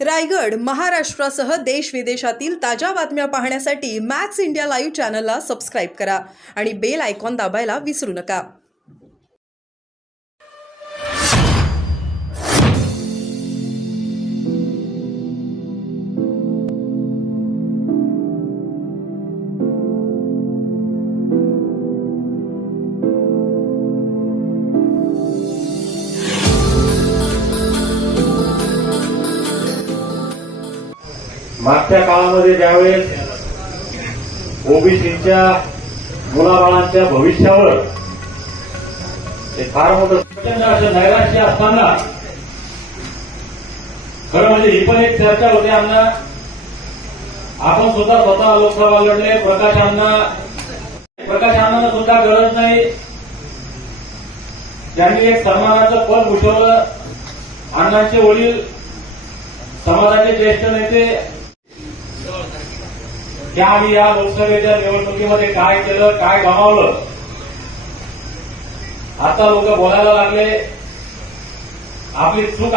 रायगड, महाराष्ट्रासह देश विदेशातील ताज्या बातम्या पाहण्यासाठी मॅक्स इंडिया लाईव्ह चॅनलला सबस्क्राईब करा आणि बेल आयकॉन दाबायला विसरू नका. मागच्या काळामध्ये ज्यावेळेस ओबीसीच्या मुलाबाळांच्या भविष्यावर ते फार मोठं प्रचंड असं नैराश्य असताना खरं म्हणजे ही पण एक चर्चा होते. अण्णा आपण सुद्धा स्वतः लोकसभा लढले, प्रकाशांना सुद्धा गरज नाही. त्यांनी एक सन्मानाचं पद भूषवलं. अण्णांचे वडील समाजाचे ज्येष्ठ नेते त्या आम्ही या लोकसभेच्या निवडणुकीमध्ये काय केलं, काय गमावलं, आता लोक बोलायला लागले. आपली चूक